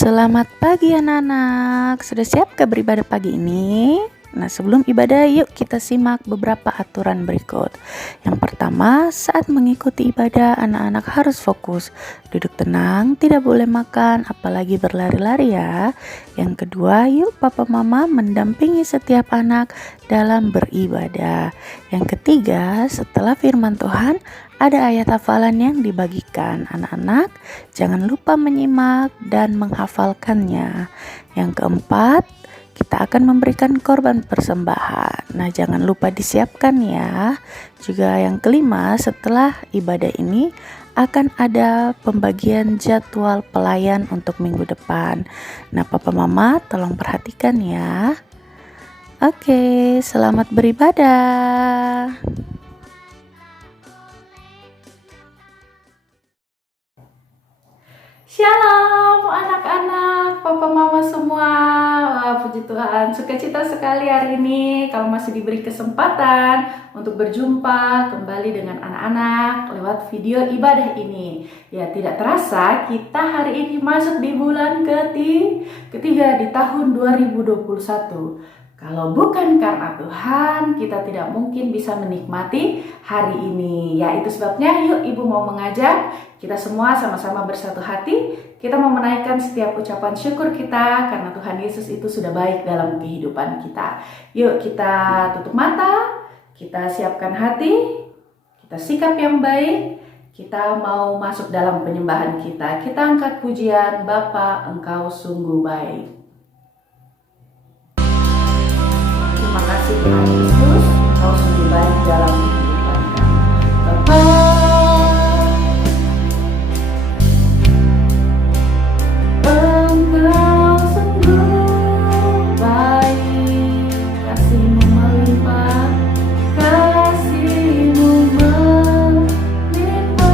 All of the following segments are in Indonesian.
Selamat pagi anak-anak. Sudah siapkah beribadah pagi ini? Nah, sebelum ibadah yuk kita simak beberapa aturan berikut. Yang pertama, saat mengikuti ibadah anak-anak harus fokus. Duduk tenang, tidak boleh makan, apalagi berlari-lari ya. Yang kedua, yuk papa mama mendampingi setiap anak dalam beribadah. Yang ketiga, setelah firman Tuhan, ada ayat hafalan yang dibagikan. Anak-anak, jangan lupa menyimak dan menghafalkannya. Yang keempat, kita akan memberikan korban persembahan. Nah, jangan lupa disiapkan ya. Juga yang kelima, setelah ibadah ini akan ada pembagian jadwal pelayan untuk minggu depan. Nah, papa mama tolong perhatikan ya. Oke, selamat beribadah. Shalom anak-anak, papa mama semua. Wah, puji Tuhan, sukacita sekali hari ini kalau masih diberi kesempatan untuk berjumpa kembali dengan anak-anak lewat video ibadah ini. Ya, tidak terasa kita hari ini masuk di bulan ketiga di tahun 2021. Kalau bukan karena Tuhan, kita tidak mungkin bisa menikmati hari ini. Ya, itu sebabnya yuk Ibu mau mengajak kita semua sama-sama bersatu hati. Kita mau menaikkan setiap ucapan syukur kita karena Tuhan Yesus itu sudah baik dalam kehidupan kita. Yuk kita tutup mata, kita siapkan hati, kita sikap yang baik. Kita mau masuk dalam penyembahan kita. Kita angkat pujian, Bapa, Engkau sungguh baik. Terima kasih Tuhan Yesus, Engkau sungguh baik dalam kehidupan kami. Bapa, Engkau sungguh baik, kasih-Mu melimpah, kasih-Mu melimpah di hidupku.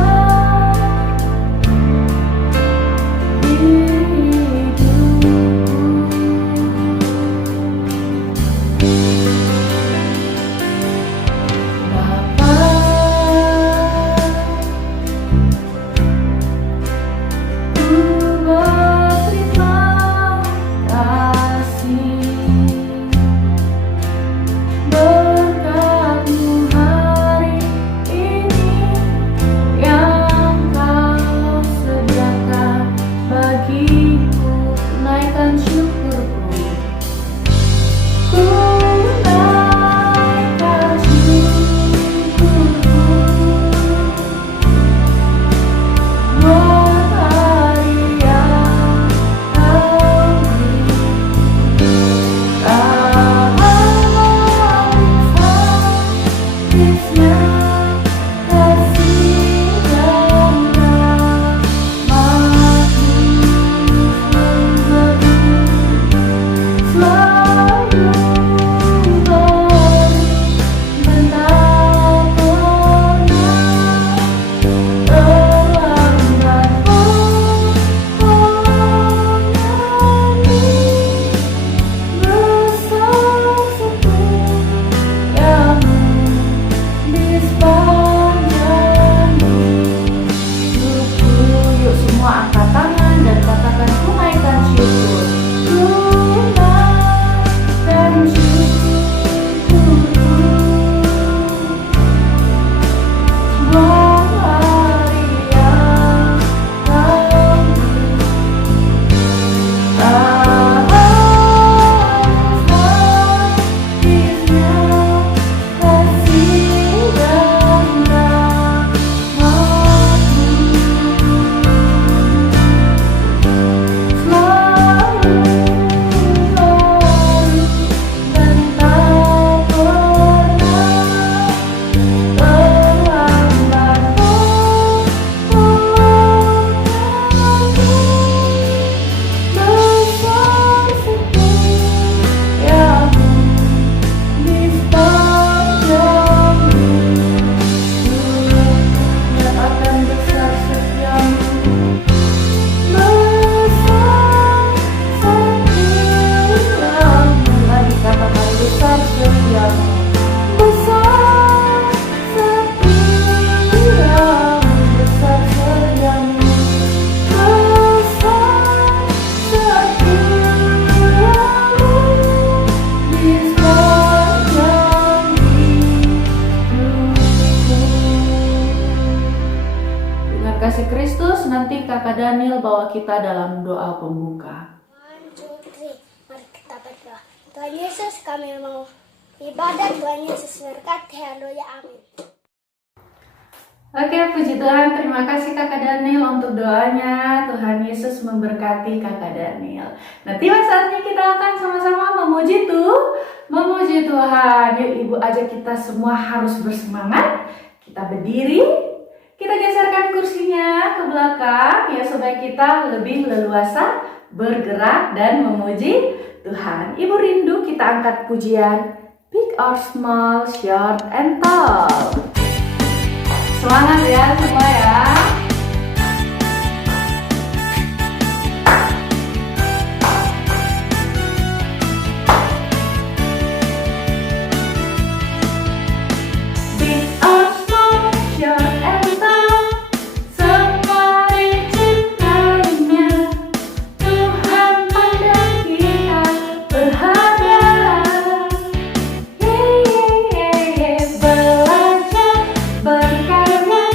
kasih Kristus, nanti Kakak Daniel bawa kita dalam doa pembuka. 1, 2, 3, mari kita berdoa. Tuhan Yesus, kami mau ibadah. Tuhan Yesus berkati. Haleluya, amin. Oke, puji Tuhan. Terima kasih Kakak Daniel untuk doanya. Tuhan Yesus memberkati Kakak Daniel. Nah, tiba saatnya kita akan sama-sama memuji Tuhan. Yuk, Ibu ajak kita semua harus bersemangat. Kita berdiri, kita geserkan kursinya ke belakang ya supaya kita lebih leluasa bergerak dan memuji Tuhan. Ibu rindu kita angkat pujian Big or Small, Short and Tall. Semangat ya semua ya. Big or small, short and tall, semua diciptainya. Tuhan pandang kita berharga. Belajar berkarya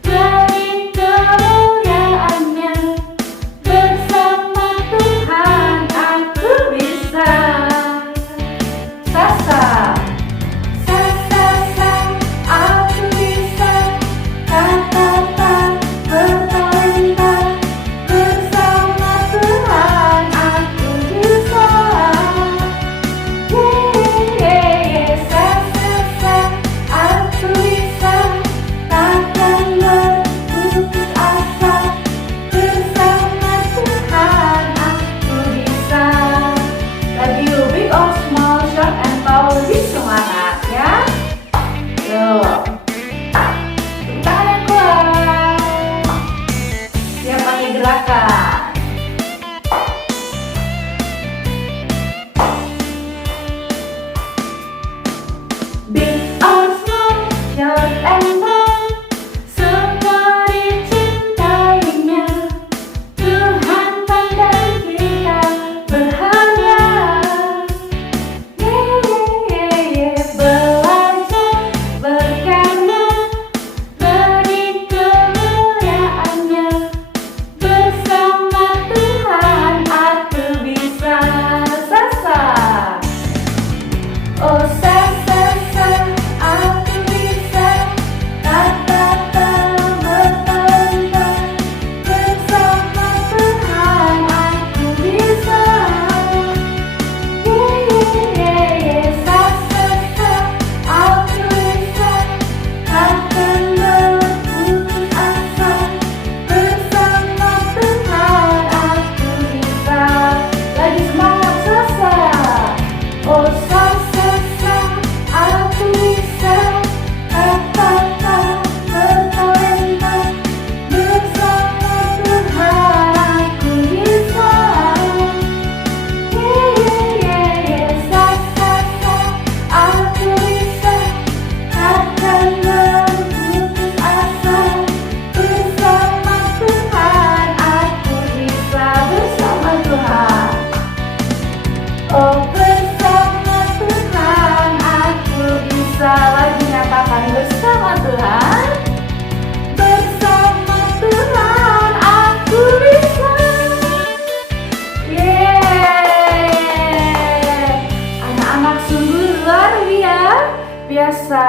dari kemuliaannya. Bersama Tuhan aku bisa. Sasa. Aku bisa, kata-kata bertalenta. Bersama Tuhan aku bisa. Aku bisa, takkan berputus asa. Bersama Tuhan aku bisa. Lagi big or small, short and tall, lebih semangat ya. Yuk, tepuk tangan yang kuat. Siap pakai gerakan. Big or small, short and tall, semua dicintainya. Tuhan pandang kita berharga. Belajar berkarya dari kemuliaannya. Bersama Tuhan aku bisa. Sasa. Oh aku bisa, kata-kata bertalenta. Bersama Tuhan aku bisa. Aku bisa, takkan berputus asa. Bersama Tuhan aku bisa. Lagi semangat Sasa. Oh aku bisa, kata-kata bertalenta. Bersama Tuhan aku bisa. Aku bisa, takkan berputus asa. Bersama Tuhan aku bisa. Bersama Tuhan. Oh bersama Tuhan aku bisa. Lagi nyatakan bersama Tuhan. Bersama Tuhan aku bisa. Anak-anak sungguh luar biasa.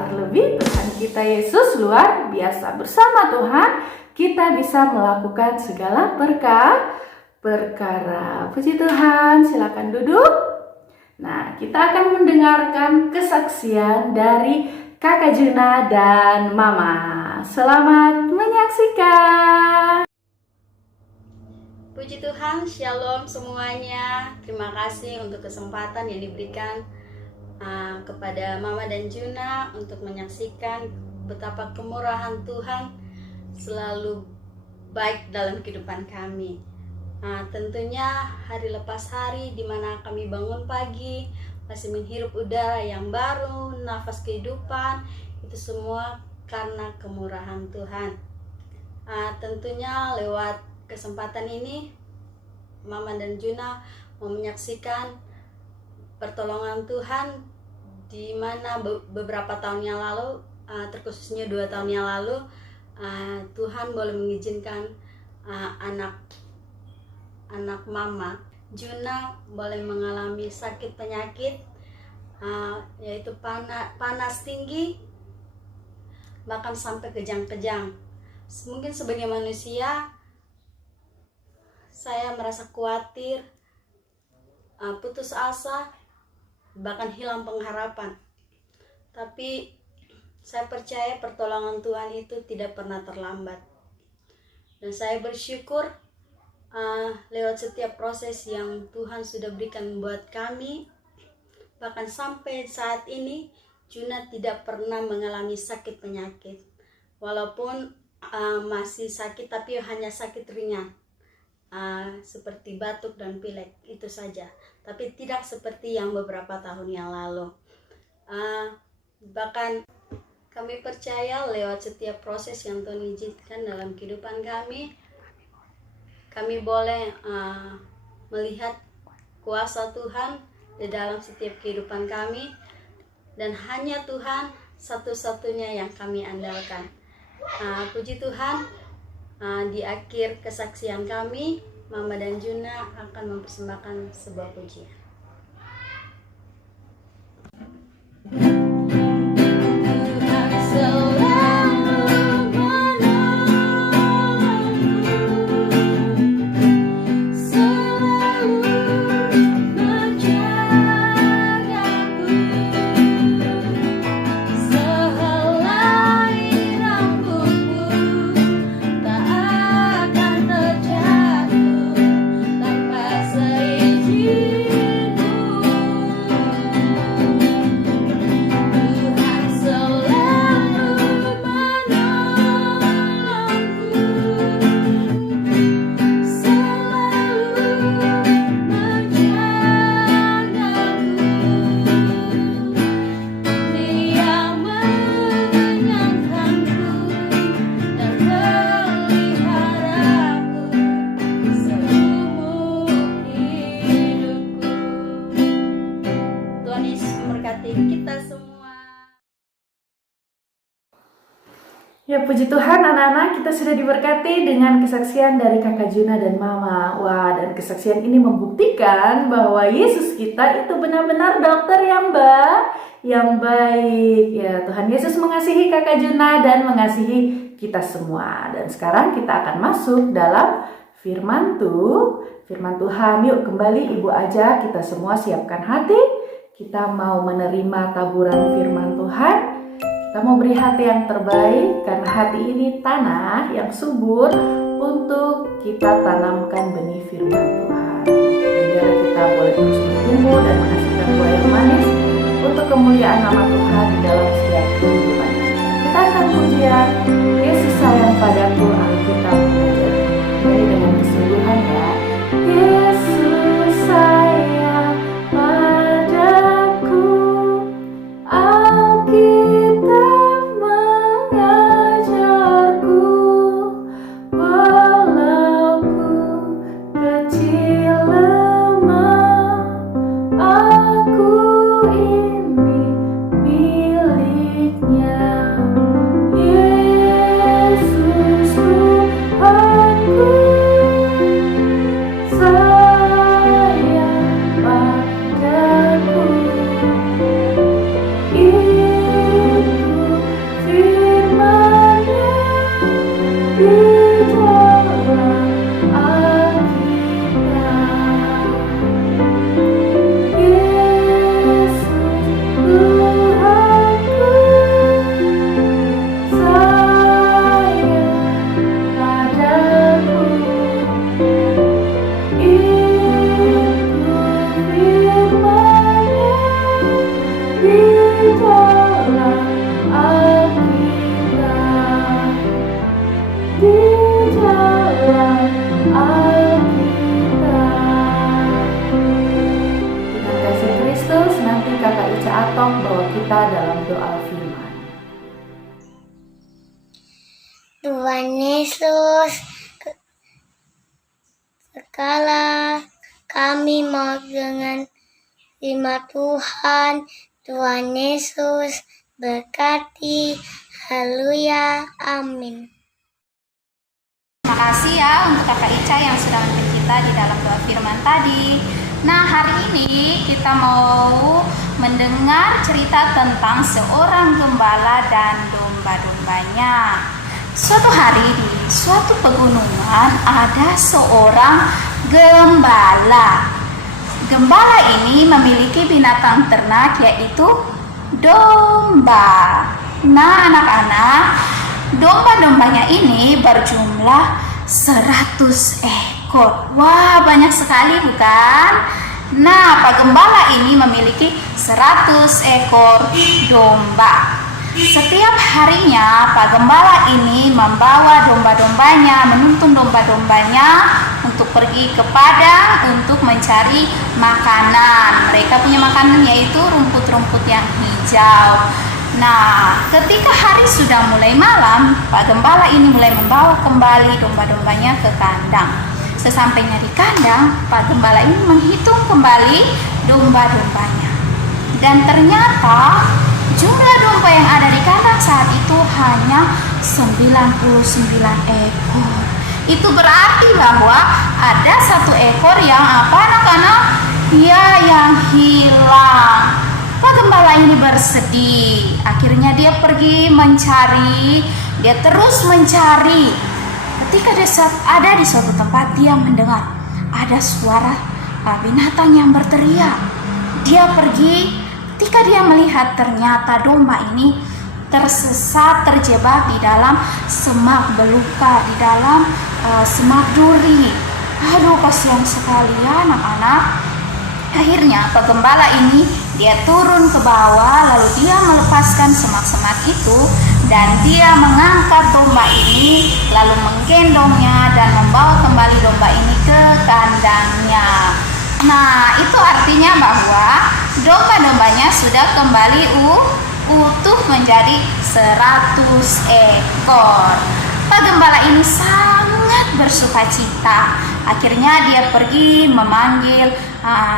Terlebih Tuhan kita Yesus luar biasa. Bersama Tuhan kita bisa melakukan segala perkara. Puji Tuhan, silakan duduk. Nah, kita akan mendengarkan kesaksian dari Kakak Juna dan Mama. Selamat menyaksikan. Puji Tuhan, Shalom semuanya. Terima kasih untuk kesempatan yang diberikan kepada Mama dan Juna untuk menyaksikan betapa kemurahan Tuhan selalu baik dalam kehidupan kami. Tentunya hari lepas hari di mana kami bangun pagi, masih menghirup udara yang baru, nafas kehidupan, itu semua karena kemurahan Tuhan. Tentunya lewat kesempatan ini, Mama dan Juna mau menyaksikan pertolongan Tuhan di mana beberapa tahun yang lalu, terkhususnya 2 tahun yang lalu, Tuhan boleh mengizinkan anak mama Juna boleh mengalami sakit penyakit, yaitu panas tinggi, bahkan sampai kejang-kejang. Mungkin sebagai manusia saya merasa khawatir, putus asa, bahkan hilang pengharapan. Tapi saya percaya pertolongan Tuhan itu tidak pernah terlambat. Dan saya bersyukur lewat setiap proses yang Tuhan sudah berikan buat kami. Bahkan sampai saat ini Juna tidak pernah mengalami sakit penyakit. Walaupun masih sakit, tapi hanya sakit ringan, seperti batuk dan pilek, itu saja. Tapi tidak seperti yang beberapa tahun yang lalu. Bahkan kami percaya lewat setiap proses yang Tuhan izinkan dalam kehidupan kami boleh melihat kuasa Tuhan di dalam setiap kehidupan kami. Dan hanya Tuhan satu-satunya yang kami andalkan. Puji Tuhan, di akhir kesaksian kami, Mama dan Juna akan mempersembahkan sebuah pujian. Kita semua. Ya, puji Tuhan anak-anak, kita sudah diberkati dengan kesaksian dari Kakak Juna dan Mama. Wah, dan kesaksian ini membuktikan bahwa Yesus kita itu benar-benar dokter yang baik. Ya, Tuhan Yesus mengasihi Kakak Juna dan mengasihi kita semua. Dan sekarang kita akan masuk dalam firman Tuhan. Yuk kembali Ibu aja, kita semua siapkan hati. Kita mau menerima taburan firman Tuhan. Kita mau beri hati yang terbaik, karena hati ini tanah yang subur untuk kita tanamkan benih firman Tuhan. Biar kita boleh terus bertumbuh dan menghasilkan buah yang manis untuk kemuliaan nama Tuhan di dalam setiap kehidupan. Kita akan pujian Yesus sayang padaku, Alkitab mengajar. Jadi dengan kesungguhan ya. Yesus sayang padaku, Alkitab mengajarku, walau ku kecil lemah, aku ini miliknya. Yesus Tuhanku, sayang padaku. Itu firman-Nya di dalam Alkitab. Yesus Tuhanku, sayang padaku. Itu firman-Nya di dalam Alkitab. Di dalam Alkitab. Dengan kasih Kristus, nanti Kakak Ica Atok bawa kita dalam doa firman. Tuhan Yesus, segala kami mau dengan firman Tuhan. Tuhan Yesus berkati. Haleluya. Amin. kasih ya untuk Kakak Ica yang sudah memimpin kita di dalam doa firman tadi. Nah, hari ini kita mau mendengar cerita tentang seorang gembala dan domba-dombanya. Suatu hari di suatu pegunungan ada seorang gembala. Gembala ini memiliki binatang ternak yaitu domba. Nah, anak-anak, domba-dombanya ini berjumlah 100 ekor. Wah, banyak sekali bukan? Nah, Pak Gembala ini memiliki 100 ekor domba. Setiap harinya Pak Gembala ini membawa domba-dombanya, menuntun domba-dombanya untuk pergi ke padang untuk mencari makanan. Mereka punya makanan yaitu rumput-rumput yang hijau. Nah, ketika hari sudah mulai malam, Pak Gembala ini mulai membawa kembali domba-dombanya ke kandang. Sesampainya di kandang, Pak Gembala ini menghitung kembali domba-dombanya. Dan ternyata jumlah domba yang ada di kandang saat itu hanya 99 ekor. Itu berarti bahwa ada 1 ekor yang apa, anak-anak? Ya, yang hilang. Pak Gembala ini bersedih. Akhirnya dia pergi mencari, dia terus mencari. Ketika dia ada di suatu tempat, dia mendengar ada suara binatang yang berteriak. Dia pergi. Ketika dia melihat ternyata domba ini tersesat, terjebak di dalam semak belukar, di dalam semak duri. Aduh, kasihan sekali ya anak-anak. Akhirnya Pak Gembala ini dia turun ke bawah, lalu dia melepaskan semak-semak itu dan dia mengangkat domba ini, lalu menggendongnya dan membawa kembali domba ini ke kandangnya. Nah, itu artinya bahwa domba-dombanya sudah kembali utuh menjadi 100 ekor. Pak Gembala ini sangat bersukacita. Akhirnya dia pergi memanggil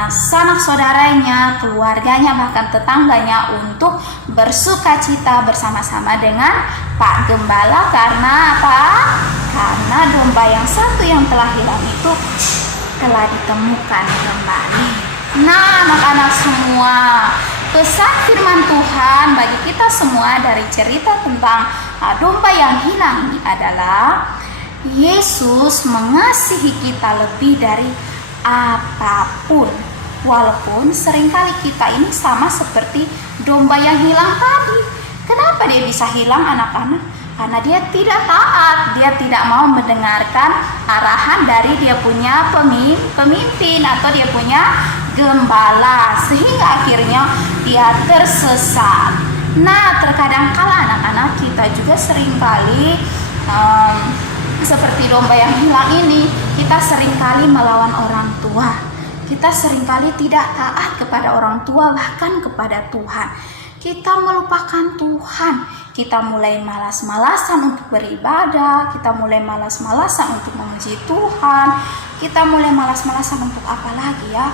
sanak saudaranya, keluarganya, bahkan tetangganya untuk bersukacita bersama-sama dengan Pak Gembala. Karena apa? Karena domba yang satu yang telah hilang itu telah ditemukan kembali. Nah, anak-anak semua, pesan firman Tuhan bagi kita semua dari cerita tentang domba yang hilang ini adalah Yesus mengasihi kita lebih dari apapun. Walaupun seringkali kita ini sama seperti domba yang hilang tadi. Kenapa dia bisa hilang, anak-anak? Karena dia tidak taat, dia tidak mau mendengarkan arahan dari dia punya pemimpin atau dia punya gembala, sehingga akhirnya dia tersesat. Nah, terkadang kala anak-anak kita juga seringkali seperti domba yang hilang ini, kita seringkali melawan orang tua. Kita seringkali tidak taat kepada orang tua, bahkan kepada Tuhan. Kita melupakan Tuhan. Kita mulai malas-malasan untuk beribadah, kita mulai malas-malasan untuk memuji Tuhan, kita mulai malas-malasan untuk apa lagi ya?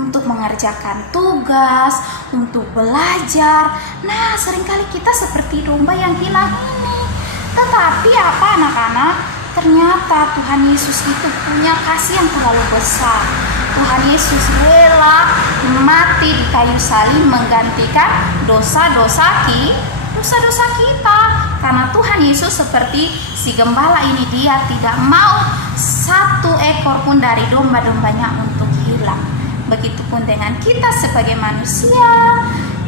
Untuk mengerjakan tugas, untuk belajar. Nah, seringkali kita seperti domba yang hilang ini. Tetapi apa anak-anak? Ternyata Tuhan Yesus itu punya kasih yang terlalu besar. Tuhan Yesus rela mati di kayu salib menggantikan dosa-dosa kita. Karena Tuhan Yesus seperti si gembala ini, dia tidak mau 1 ekor pun dari domba-dombanya untuk hilang. Begitupun dengan kita sebagai manusia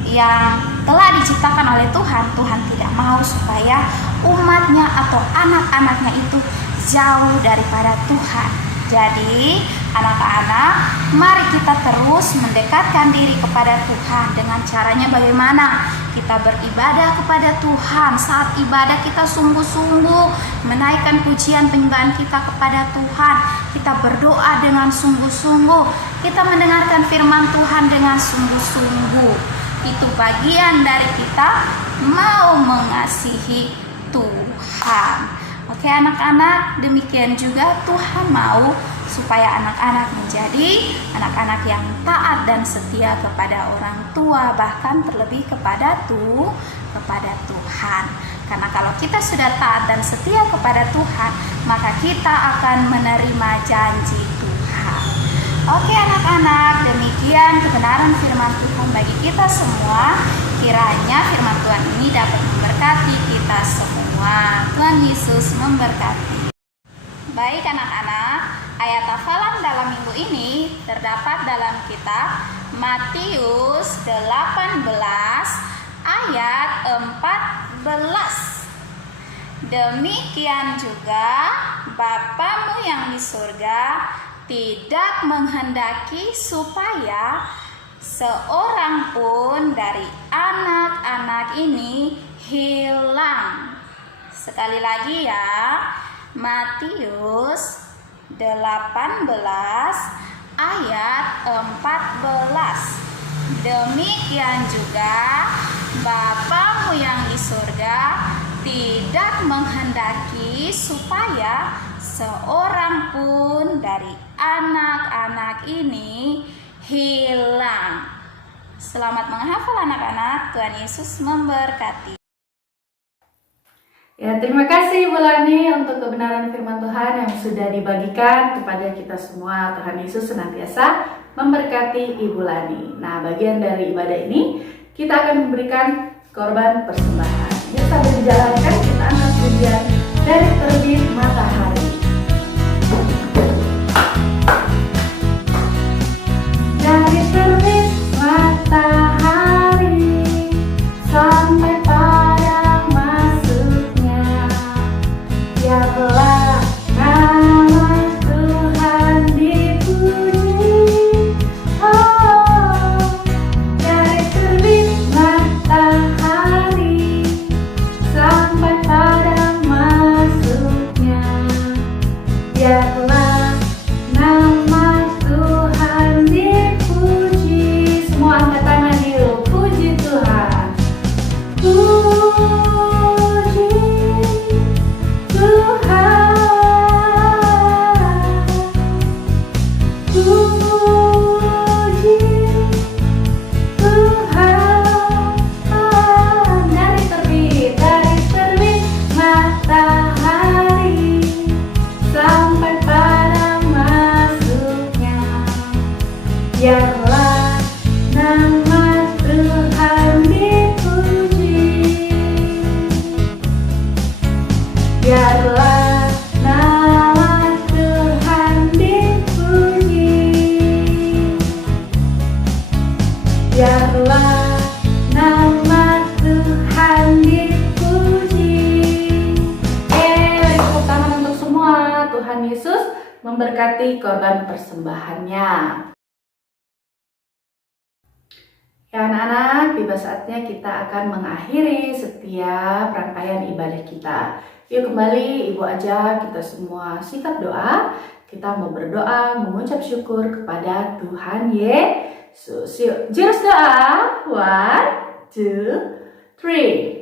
yang telah diciptakan oleh Tuhan. Tuhan tidak mau supaya umatnya atau anak-anaknya itu jauh daripada Tuhan. Jadi anak-anak, mari kita terus mendekatkan diri kepada Tuhan. Dengan caranya bagaimana? Kita beribadah kepada Tuhan. Saat ibadah kita sungguh-sungguh menaikkan pujian penyembahan kita kepada Tuhan. Kita berdoa dengan sungguh-sungguh. Kita mendengarkan firman Tuhan dengan sungguh-sungguh. Itu bagian dari kita mau mengasihi Tuhan. Oke anak-anak, demikian juga Tuhan mau supaya anak-anak menjadi anak-anak yang taat dan setia kepada orang tua, bahkan terlebih kepada Tuhan. Karena kalau kita sudah taat dan setia kepada Tuhan, maka kita akan menerima janji Tuhan. Oke anak-anak, demikian kebenaran firman Tuhan bagi kita semua. Kiranya firman Tuhan ini dapat memberkati kita semua. Tuhan Yesus memberkati. Baik anak-anak, ayat hafalan dalam minggu ini terdapat dalam kitab Matius 18 ayat 14. Demikian juga Bapamu yang di surga tidak menghendaki supaya seorang pun dari anak-anak ini hilang. Sekali lagi ya, Matius 18 ayat 14. Demikian juga Bapamu yang di surga tidak menghendaki supaya seorang pun dari anak-anak ini hilang. Selamat menghafal anak-anak. Tuhan Yesus memberkati. Ya, terima kasih Ibu Lani untuk kebenaran firman Tuhan yang sudah dibagikan kepada kita semua. Tuhan Yesus senantiasa memberkati Ibu Lani. Nah, bagian dari ibadah ini kita akan memberikan korban persembahan. Yuk sambil dijalankan kita angkat pujian dari terbit matahari. Dari terbit matahari sampai pada masuknya, biarlah nama Tuhan dipuji. Oh, dari terbit matahari sampai pada masuknya, biarlah nama Tuhan dipuji. Semua angkat tangan yuk, puji Tuhan. Puji Tuhan. Puji Tuhan. Dari terbit matahari sampai pada masuknya, biarlah nama Tuhan dipuji. Biarlah nama Tuhan dipuji. Biarlah nama Tuhan dipuji. Beri tepuk tangan untuk semua. Tuhan Yesus memberkati korban persembahannya. Ya anak-anak, tiba saatnya kita akan mengakhiri setiap rangkaian ibadah kita. Yuk kembali Ibu ajak kita semua sikap doa. Kita mau berdoa, mengucap syukur kepada Tuhan Yesus. Yuk, jurus doa. 1, 2, 3.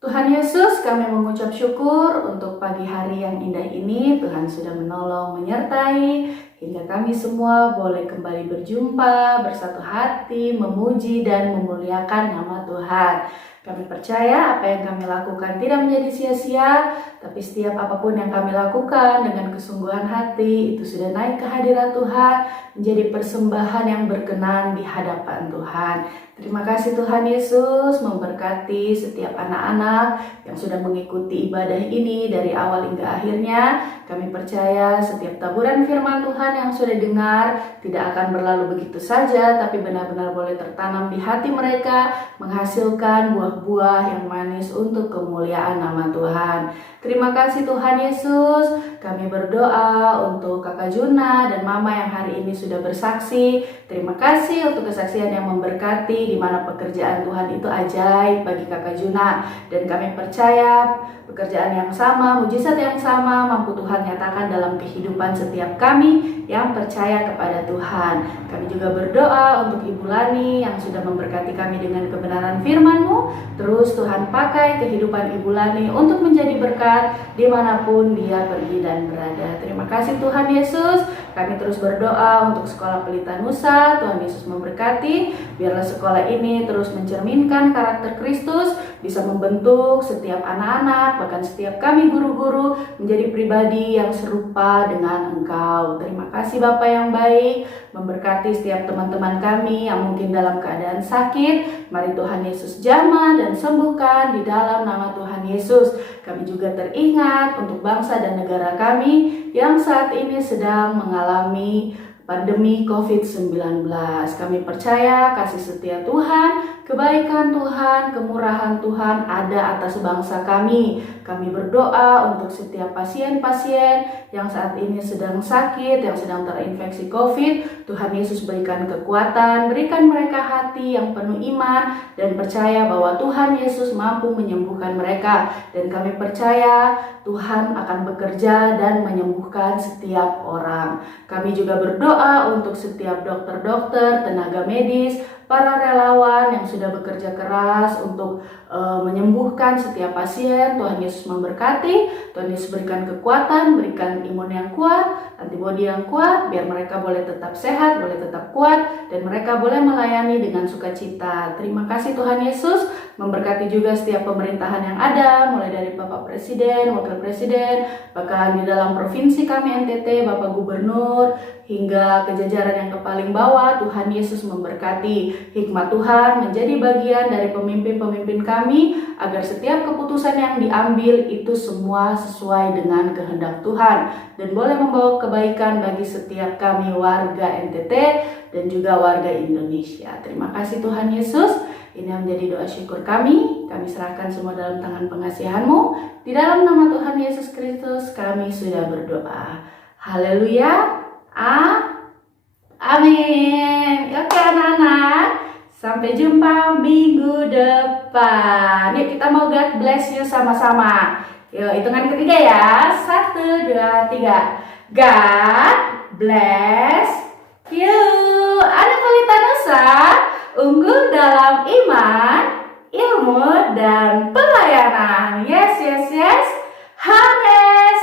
Tuhan Yesus, kami mengucap syukur untuk pagi hari yang indah ini. Tuhan sudah menolong, menyertai, hingga kami semua boleh kembali berjumpa, bersatu hati, memuji dan memuliakan nama Tuhan. Kami percaya apa yang kami lakukan tidak menjadi sia-sia, tapi setiap apapun yang kami lakukan dengan kesungguhan hati, itu sudah naik ke hadirat Tuhan, menjadi persembahan yang berkenan di hadapan Tuhan. Terima kasih Tuhan Yesus, memberkati setiap anak-anak yang sudah mengikuti ibadah ini dari awal hingga akhirnya. Kami percaya setiap taburan firman Tuhan yang sudah dengar tidak akan berlalu begitu saja, tapi benar-benar boleh tertanam di hati mereka, menghasilkan buah-buah yang manis untuk kemuliaan nama Tuhan. Terima kasih Tuhan Yesus. Kami berdoa untuk Kakak Juna dan Mama yang hari ini sudah bersaksi. Terima kasih untuk kesaksian yang memberkati, di mana pekerjaan Tuhan itu ajaib bagi Kakak Juna. Dan kami percaya pekerjaan yang sama, mujizat yang sama mampu Tuhan nyatakan dalam kehidupan setiap kami yang percaya kepada Tuhan. Kami juga berdoa untuk Ibu Lani yang sudah memberkati kami dengan kebenaran firman-Mu. Terus Tuhan pakai kehidupan Ibu Lani untuk menjadi berkat dimanapun dia pergi dan berada. Terima kasih Tuhan Yesus. Kami terus berdoa untuk Sekolah Pelita Nusa. Tuhan Yesus memberkati. Biarlah sekolah ini terus mencerminkan karakter Kristus, bisa membentuk setiap anak-anak, bahkan setiap kami guru-guru menjadi pribadi yang serupa dengan Engkau. Terima kasih Bapa yang baik, memberkati setiap teman-teman kami yang mungkin dalam keadaan sakit. Mari Tuhan Yesus jamah dan sembuhkan di dalam nama Tuhan Yesus. Kami juga teringat untuk bangsa dan negara kami yang saat ini sedang mengalami pandemi COVID-19. Kami percaya kasih setia Tuhan, kebaikan Tuhan, kemurahan Tuhan ada atas bangsa kami. Kami berdoa untuk setiap pasien-pasien yang saat ini sedang sakit, yang sedang terinfeksi COVID. Tuhan Yesus berikan kekuatan, berikan mereka hati yang penuh iman dan percaya bahwa Tuhan Yesus mampu menyembuhkan mereka. Dan kami percaya Tuhan akan bekerja dan menyembuhkan setiap orang. Kami juga berdoa untuk setiap dokter-dokter, tenaga medis, para relawan yang sudah bekerja keras untuk menyembuhkan setiap pasien. Tuhan Yesus memberkati, Tuhan Yesus berikan kekuatan, berikan imun yang kuat, antibodi yang kuat, biar mereka boleh tetap sehat, boleh tetap kuat, dan mereka boleh melayani dengan sukacita. Terima kasih Tuhan Yesus, memberkati juga setiap pemerintahan yang ada, mulai dari Bapak Presiden, Wakil Presiden, bahkan di dalam provinsi kami NTT, Bapak Gubernur, hingga ke jajaran yang ke paling bawah. Tuhan Yesus memberkati. Hikmat Tuhan menjadi bagian dari pemimpin-pemimpin kami, agar setiap keputusan yang diambil itu semua sesuai dengan kehendak Tuhan dan boleh membawa kebaikan bagi setiap kami warga NTT dan juga warga Indonesia. Terima kasih Tuhan Yesus. Ini yang menjadi doa syukur kami. Kami serahkan semua dalam tangan pengasihan-Mu. Di dalam nama Tuhan Yesus Kristus kami sudah berdoa. Haleluya. Amin. Oke anak-anak, sampai jumpa minggu depan. Yuk kita mau God bless you sama-sama. Yuk hitungan ketiga ya. 1, 2, 3. God bless you. Anak Pelita Nusa, unggul dalam iman, ilmu, dan pelayanan. Yes, yes, yes. Hanes